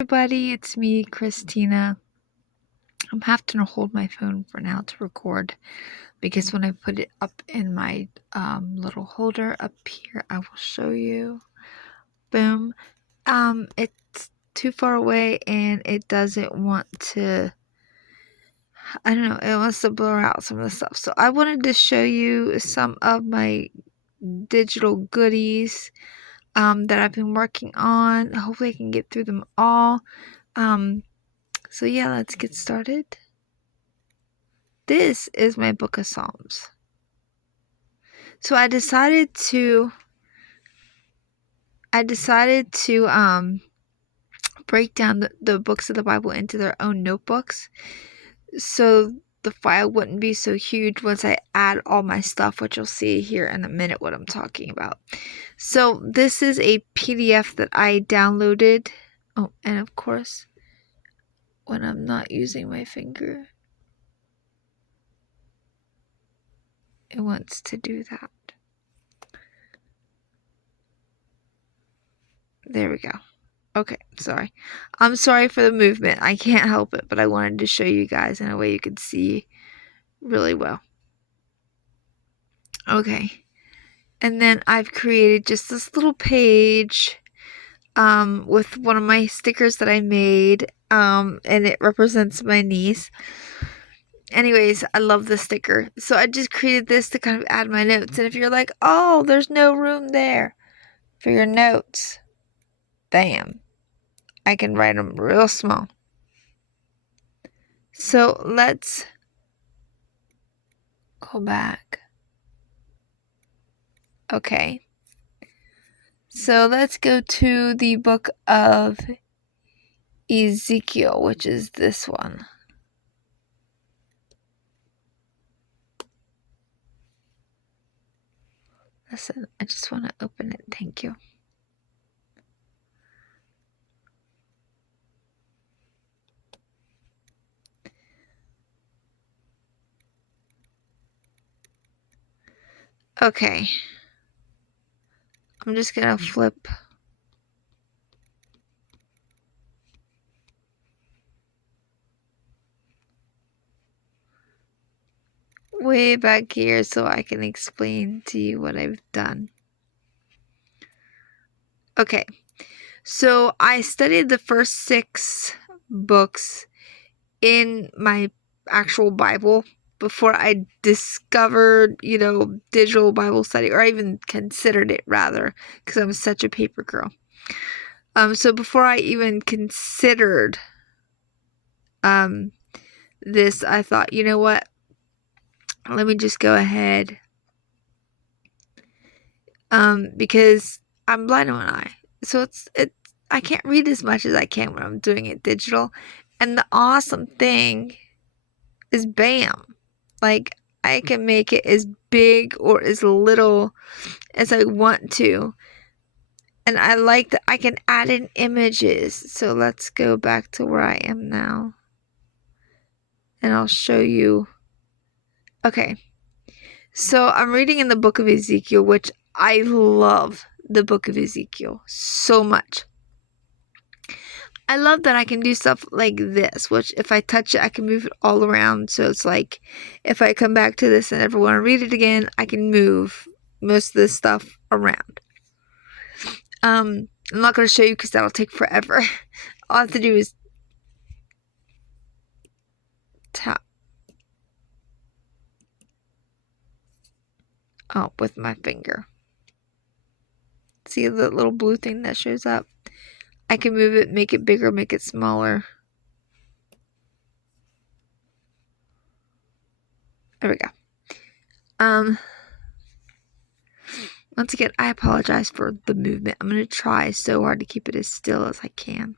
Everybody, it's me, Christina. I'm having to hold my phone for now to record because when I put it up in my little holder up here, I will show you. Boom. It's too far away and it doesn't want to, I don't know, it wants to blur out some of the stuff. So I wanted to show you some of my digital goodies that I've been working on. Hopefully I can get through them all. So yeah, let's get started. This is my book of Psalms. So I decided to break down the books of the Bible into their own notebooks, so the file wouldn't be so huge once I add all my stuff, which you'll see here in a minute what I'm talking about. So this is a PDF that I downloaded. Oh, and of course, when I'm not using my finger, it wants to do that. There we go. Okay, sorry. I'm sorry for the movement. I can't help it, but I wanted to show you guys in a way you could see really well. Okay. And then I've created just this little page with one of my stickers that I made, and it represents my niece. Anyways, I love the sticker. So I just created this to kind of add my notes. And if you're like, oh, there's no room there for your notes, bam. I can write them real small. So let's go back. Okay. So let's go to the book of Ezekiel, which is this one. Listen, I just want to open it. Thank you. Okay. I'm just going to flip. Way back here so I can explain to you what I've done. Okay. So I studied the first 6 books in my actual Bible before I discovered, digital Bible study, or I even considered it, rather, because I'm such a paper girl. So before I even considered this, I thought, you know what? Let me just go ahead. Because I'm blind in one eye. So I can't read as much as I can when I'm doing it digital. And the awesome thing is, bam, like I can make it as big or as little as I want to. And I like that I can add in images. So let's go back to where I am now. And I'll show you. Okay. So I'm reading in the book of Ezekiel, which I love the book of Ezekiel so much. I love that I can do stuff like this, which if I touch it, I can move it all around. So it's like if I come back to this and ever want to read it again, I can move most of this stuff around. I'm not going to show you because that'll take forever. All I have to do is tap with my finger. See the little blue thing that shows up? I can move it, make it bigger, make it smaller. There we go. Once again, I apologize for the movement. I'm going to try so hard to keep it as still as I can.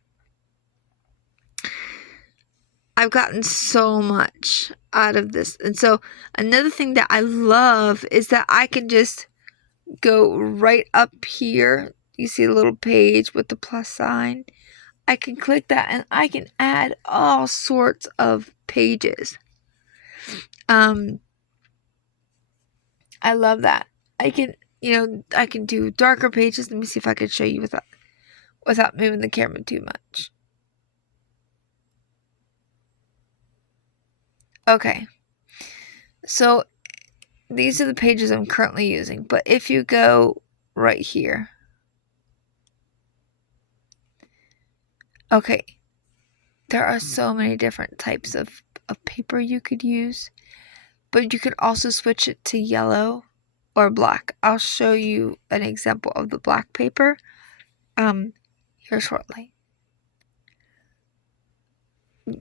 I've gotten so much out of this. And so another thing that I love is that I can just go right up here. You see a little page with the plus sign. I can click that and I can add all sorts of pages. I love that. I can do darker pages. Let me see if I can show you without moving the camera too much. Okay. So these are the pages I'm currently using. But if you go right here. Okay. There are so many different types of paper you could use. But you could also switch it to yellow or black. I'll show you an example of the black paper here shortly.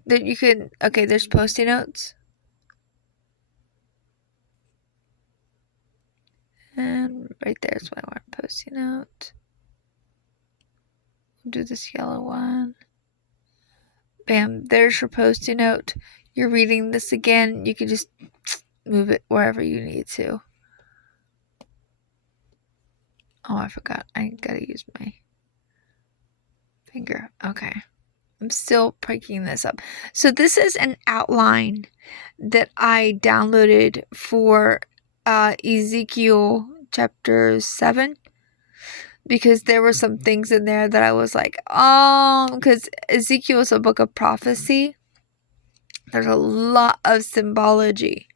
Then you can, okay, there's Post-it notes. And right there's my one Post-it note. We'll do this yellow one. Bam, there's your Post-it note. You're reading this again. You can just move it wherever you need to. Oh, I forgot. I gotta use my finger. Okay. I'm still picking this up. So this is an outline that I downloaded for Ezekiel chapter 7. Because there were some things in there that I was like, because Ezekiel is a book of prophecy. There's a lot of symbology.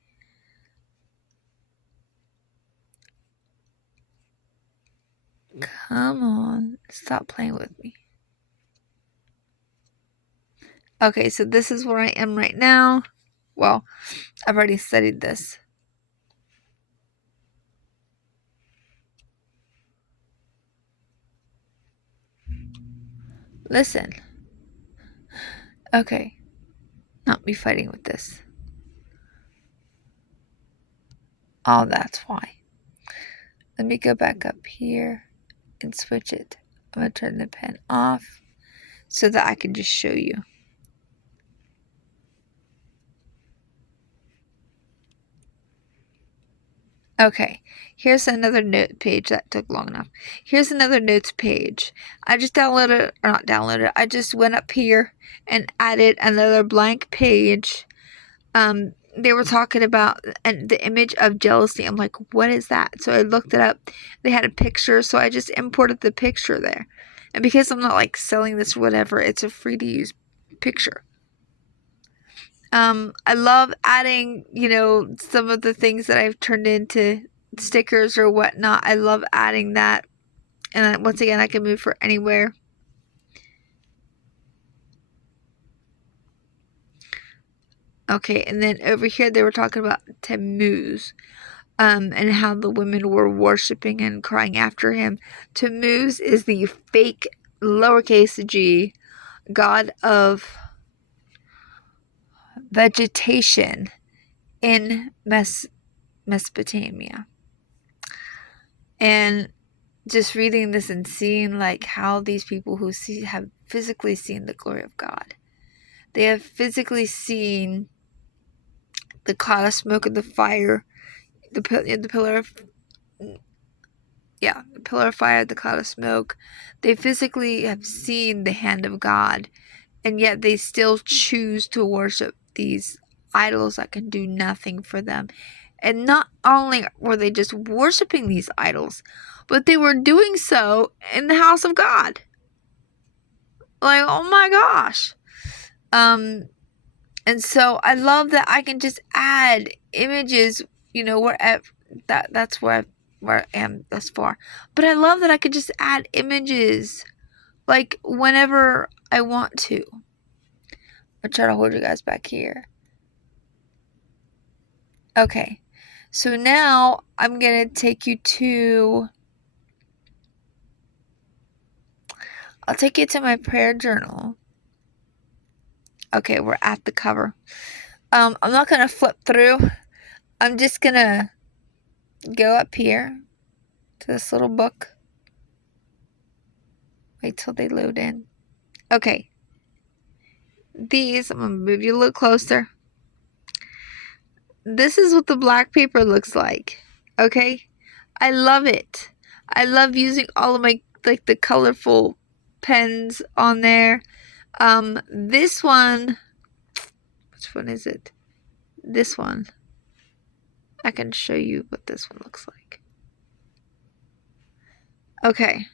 Come on, stop playing with me. Okay, so this is where I am right now. Well, I've already studied this. Listen. Okay. Not me fighting with this. Oh, that's why. Let me go back up here and switch it. I'm going to turn the pen off so that I can just show you. Okay, here's another note page. That took long enough. Here's another notes page. I just downloaded, or not downloaded, I just went up here and added another blank page. They were talking about the image of jealousy. I'm like, what is that? So I looked it up. They had a picture, so I just imported the picture there. And because I'm not like selling this or whatever, it's a free to use picture. I love adding, some of the things that I've turned into stickers or whatnot. I love adding that. And once again, I can move for anywhere. Okay, and then over here they were talking about Tammuz, and how the women were worshiping and crying after him. Tammuz is the fake lowercase g god of vegetation in Mesopotamia. And just reading this and seeing like how these people who have physically seen the glory of God, they have physically seen the cloud of smoke and the fire, the pillar of the pillar of fire, the cloud of smoke. They physically have seen the hand of God, and yet they still choose to worship these idols that can do nothing for them. And not only were they just worshiping these idols, but they were doing so in the house of God. Like, oh my gosh. And so I love that I can just add images, wherever that's where I am thus far. But I love that I could just add images like whenever I want to. I'll try to hold you guys back here. Okay. So now I'm going to take you to I'll take you to my prayer journal. Okay, we're at the cover. I'm not going to flip through. I'm just going to go up here to this little book. Wait till they load in. Okay. These, I'm going to move you a little closer. This is what the black paper looks like. Okay? I love it. I love using all of my, like, the colorful pens on there. This one, which one is it? This one. I can show you what this one looks like. Okay.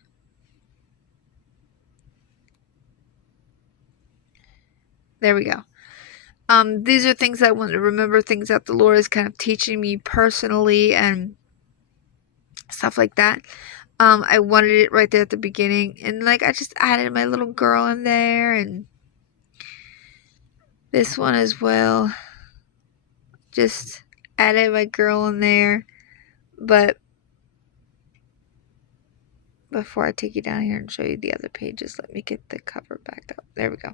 There we go. These are things I want to remember, things that the Lord is kind of teaching me personally and stuff like that. I wanted it right there at the beginning, and like I just added my little girl in there, and this one as well. Just added my girl in there. But before I take you down here and show you the other pages, let me get the cover back up. There we go.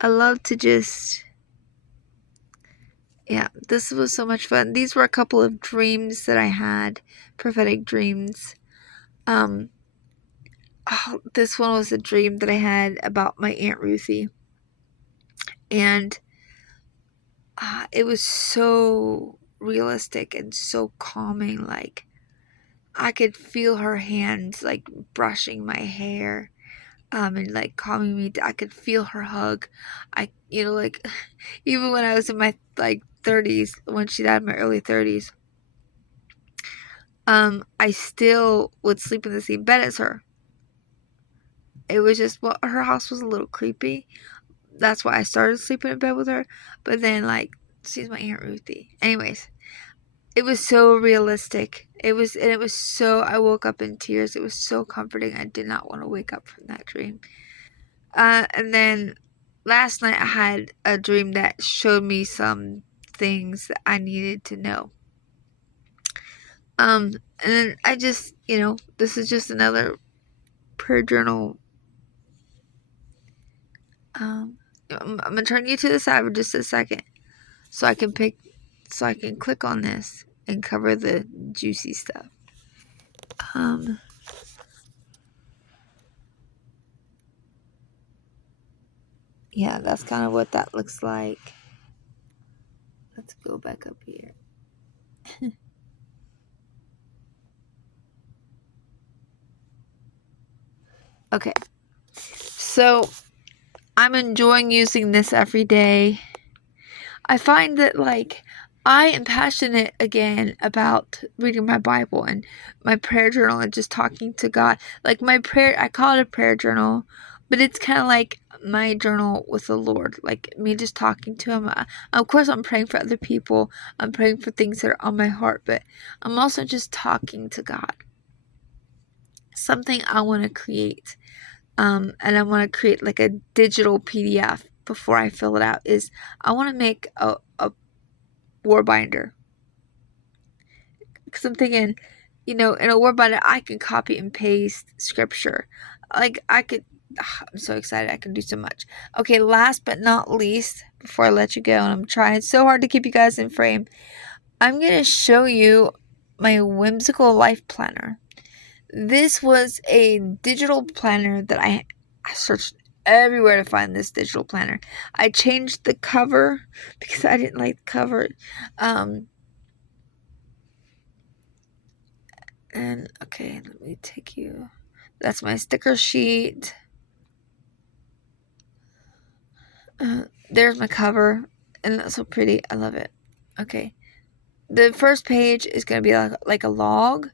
I love to just, yeah, this was so much fun. These were a couple of dreams that I had, prophetic dreams. This one was a dream that I had about my Aunt Ruthie. And it was so realistic and so calming. Like, I could feel her hands, like, brushing my hair. And like calming me. I could feel her hug. Like even when I was in my like 30s, when she died in my early 30s, I still would sleep in the same bed as her. It was just, well, her house was a little creepy. That's why I started sleeping in bed with her. But then, like, she's my Aunt Ruthie. Anyways, it was so realistic. It was so, I woke up in tears. It was so comforting. I did not want to wake up from that dream. And then last night I had a dream that showed me some things that I needed to know. And then I just, this is just another prayer journal. I'm gonna turn you to the side for just a second, so I can click on this and cover the juicy stuff. Yeah, that's kind of what that looks like. Let's go back up here. Okay, so I'm enjoying using this every day. I find that, like, I am passionate again about reading my Bible and my prayer journal and just talking to God. Like, my prayer, I call it a prayer journal, but it's kind of like my journal with the Lord, like me just talking to Him. Of course, I'm praying for other people, I'm praying for things that are on my heart, but I'm also just talking to God. Something I want to create, and I want to create like a digital PDF before I fill it out, is I want to make a war binder, because I'm thinking, in a war binder I can copy and paste scripture. Like, I'm so excited, I can do so much. Okay, last but not least, before I let you go, and I'm trying so hard to keep you guys in frame, I'm gonna show you my whimsical life planner. This was a digital planner that I searched everywhere to find this digital planner. I changed the cover because I didn't like the cover. And okay, let me take you. That's my sticker sheet. There's my cover, and that's so pretty. I love it. Okay, the first page is gonna be like a log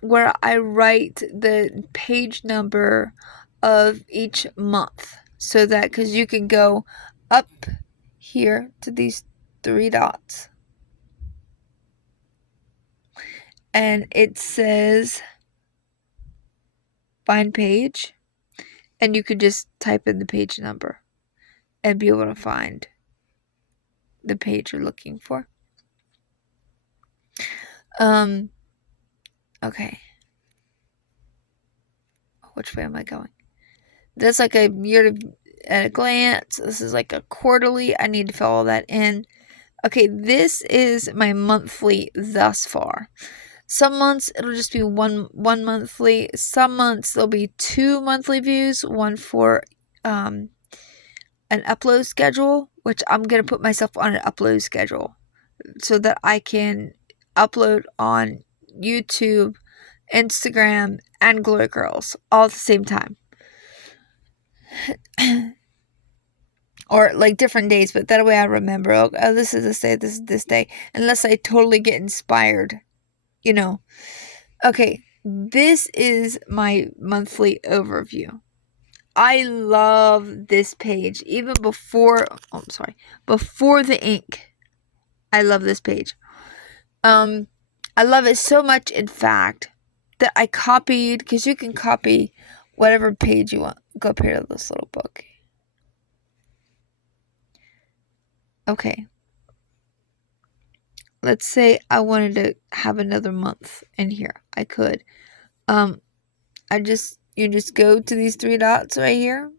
where I write the page number of each month, so that, because you can go up here to these 3 dots, and it says find page, and you could just type in the page number and be able to find the page you're looking for. Okay. Which way am I going? That's like a year at a glance. This is like a quarterly. I need to fill all that in. Okay, this is my monthly thus far. Some months it'll just be one monthly. Some months there'll be 2 monthly views, one for an upload schedule, which I'm gonna put myself on an upload schedule so that I can upload on YouTube, Instagram, and Glory Girls all at the same time. Or like different days, but that way I remember, oh, this is this day, unless I totally get inspired, Okay, this is my monthly overview. I love this page. Even before, before the ink, I love this page. I love it so much, in fact, that I copied, because you can copy whatever page you want. Go up here to this little book. Okay. Let's say I wanted to have another month in here. I could. You just go to these 3 dots right here.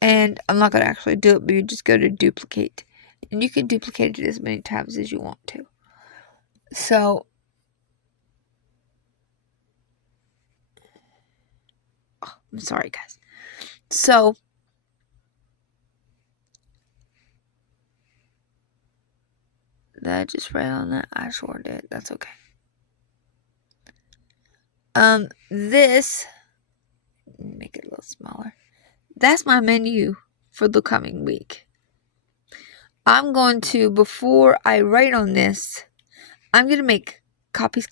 And I'm not going to actually do it, but you just go to duplicate. And you can duplicate it as many times as you want to. So, I'm sorry, guys. So, did I just write on that? I sure did. That's okay. This, make it a little smaller. That's my menu for the coming week. I'm going to, before I write on this, I'm going to make copies.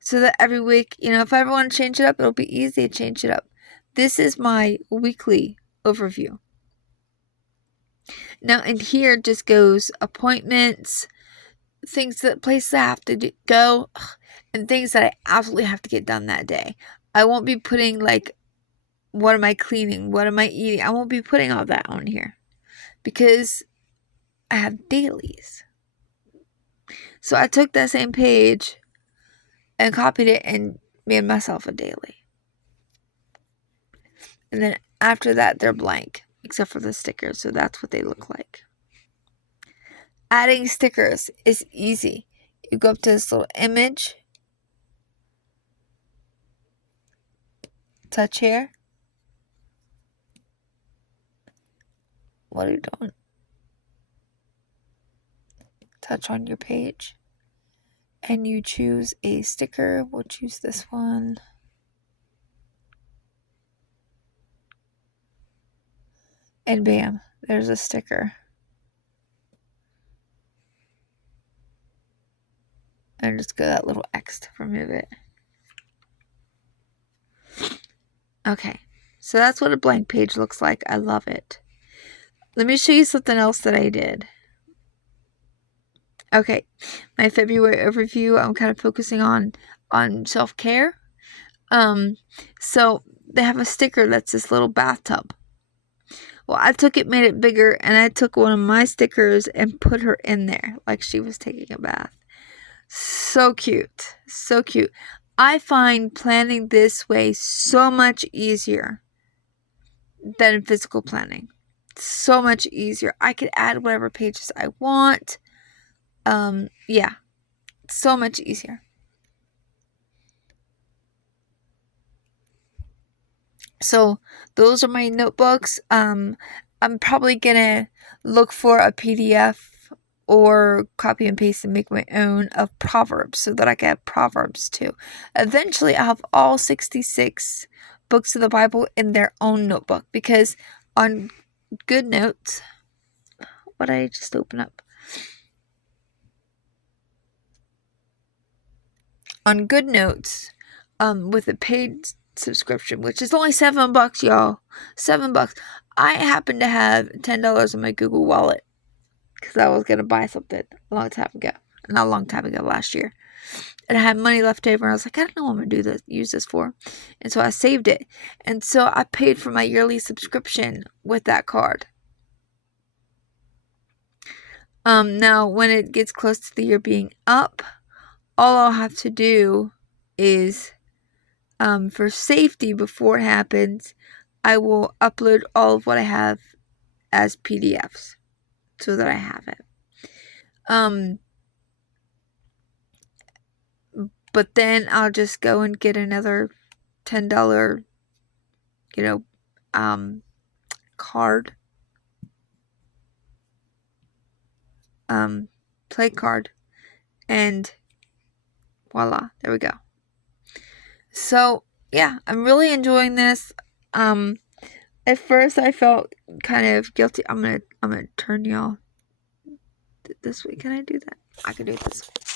So that every week, if I ever want to change it up, it'll be easy to change it up. This is my weekly overview. Now, in here just goes appointments, places I have to go, and things that I absolutely have to get done that day. I won't be putting, like, what am I cleaning? What am I eating? I won't be putting all that on here because I have dailies. So I took that same page and copied it and made myself a daily. And then after that, they're blank, except for the stickers. So that's what they look like. Adding stickers is easy. You go up to this little image, touch here. What are you doing? Touch on your page. And you choose a sticker. We'll choose this one. And bam, there's a sticker. And just go that little X to remove it. Okay, so that's what a blank page looks like. I love it. Let me show you something else that I did. Okay, my February overview, I'm kind of focusing on self-care. So they have a sticker that's this little bathtub. Well, I took it, made it bigger, and I took one of my stickers and put her in there like she was taking a bath. So cute. So cute. I find planning this way so much easier than physical planning. So much easier. I could add whatever pages I want. Yeah. So much easier. So those are my notebooks. I'm probably gonna look for a PDF or copy and paste and make my own of Proverbs so that I can have Proverbs too. Eventually, I'll have all 66 books of the Bible in their own notebook, because on Good Notes, what did I just open up? On Good Notes, with a paid subscription, which is only $7, y'all. $7. I happen to have $10 in my Google Wallet because I was gonna buy something a long time ago. Not a long time ago, last year. And I had money left over, and I was like, I don't know what I'm gonna use this for. And so I saved it. And so I paid for my yearly subscription with that card. Now when it gets close to the year being up, all I'll have to do is, for safety before it happens, I will upload all of what I have as PDFs so that I have it. But then I'll just go and get another $10, card, play card, and voila, there we go. So yeah, I'm really enjoying this. At first I felt kind of guilty. I'm gonna turn y'all this way. Can I do that? I could do it this way.